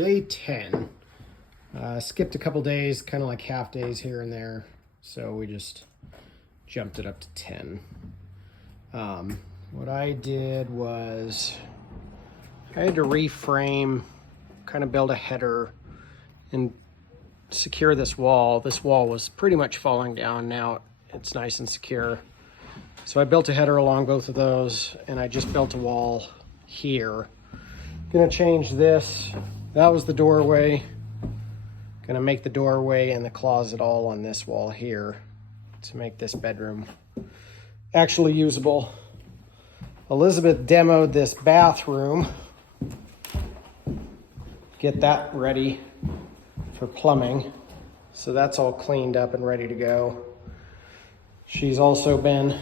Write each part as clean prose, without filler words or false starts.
day 10. Skipped a couple days, kind of like half days here and there. So we just jumped it up to 10. What I did was I had to reframe, kind of build a header and secure this wall. This wall was pretty much falling down. Now it's nice and secure. So I built a header along both of those, and I just built a wall here. Gonna change this. That was the doorway. Gonna make the doorway and the closet all on this wall here to make this bedroom actually usable. Elizabeth demoed this bathroom. Get that ready for plumbing. So that's all cleaned up and ready to go. She's also been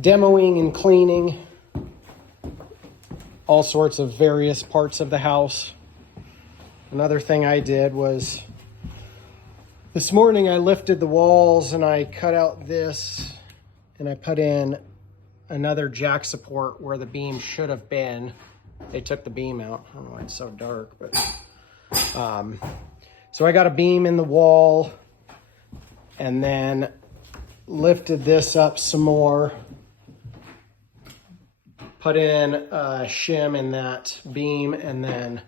demoing and cleaning all sorts of various parts of the house. Another thing I did was this morning I lifted the walls and I cut out this and I put in another jack support where the beam should have been. They took the beam out. I don't know why it's so dark, but so I got a beam in the wall and then lifted this up some more, put in a shim in that beam, and then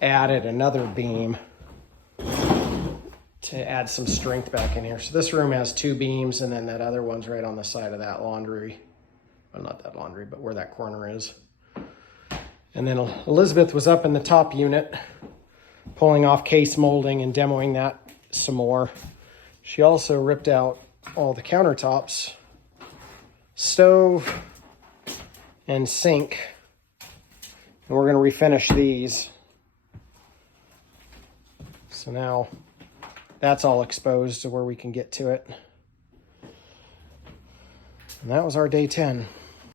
added another beam to add some strength back in here. So this room has two beams, and then that other one's right on the side of that laundry. Well, not that laundry, but where that corner is. And then Elizabeth was up in the top unit, pulling off case molding and demoing that some more. She also ripped out all the countertops, stove, and sink. And we're going to refinish these. So now that's all exposed to where we can get to it. And that was our day 10.